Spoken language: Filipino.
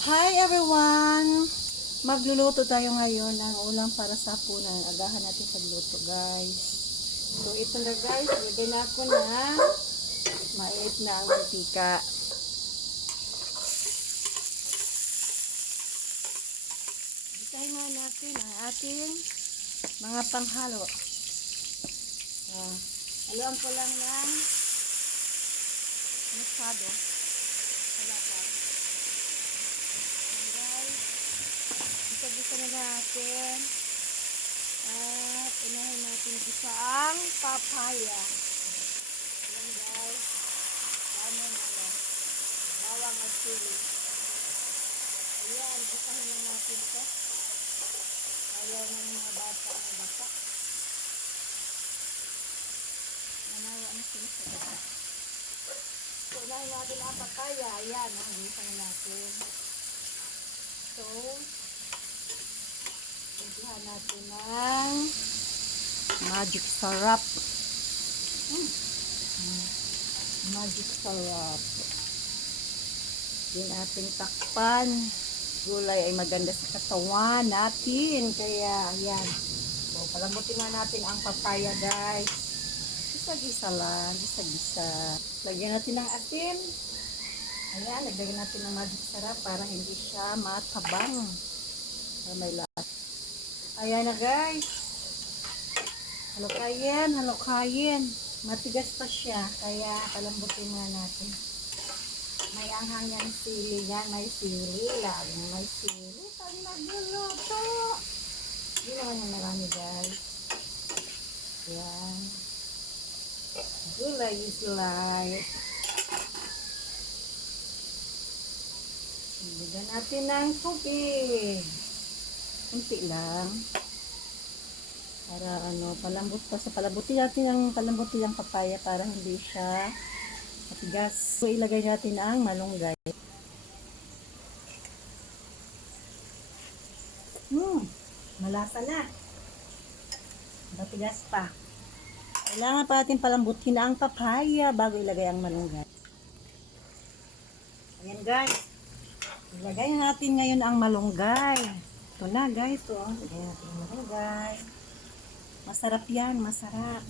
Hi everyone! Magluluto tayo ngayon ng ulam para sa hapunan. Agahan natin sa luto guys. So ito na guys, lagay na ako na mainit na ang mantika. Isahin muna natin ang ating mga panghalo. Haluan ko lang ng masyado. Wala pa. Isa-gisa na natin at unahin natin isa ang papaya. Ayan guys, dami na bawang at sili. Ayan, isahin lang natin ito. Ayaw ng mga bata ang bata. Manawa na sila sa bata. So unahin natin ang papaya. Ayan, isahin natin. So Pagkihan natin ng magic syrup. Magic syrup. Din ating takpan. Gulay ay maganda sa katawan natin. Kaya, ayan. So, palambutin na natin ang papaya, guys. Gisa-gisa lang. Gisa-gisa. Lagyan natin ng asin. Ayan, lagyan natin ng magic syrup para hindi siya matabang. Para may lasa. Ayan na guys. Halukayin. Matigas pa siya. Kaya palambutin na natin. May anghang yan sili yan. May sili. Laging may sili. Pag nagluluto. Hindi naman yung marami guys. Ayan. Gulay is life. Bigyan natin ng tubig. Kunti lang. Para palambot pa sa palambutin natin ang papaya para hindi siya matigas. So, ilagay natin ang malunggay. Malasa na. Matigas pa. Kailangan pa natin palambutin ang papaya bago ilagay ang malunggay. Ayan guys. Ilagay natin ngayon ang malunggay. Ito na guys, lagyan natin ang malunggay. Masarap yan, masarap.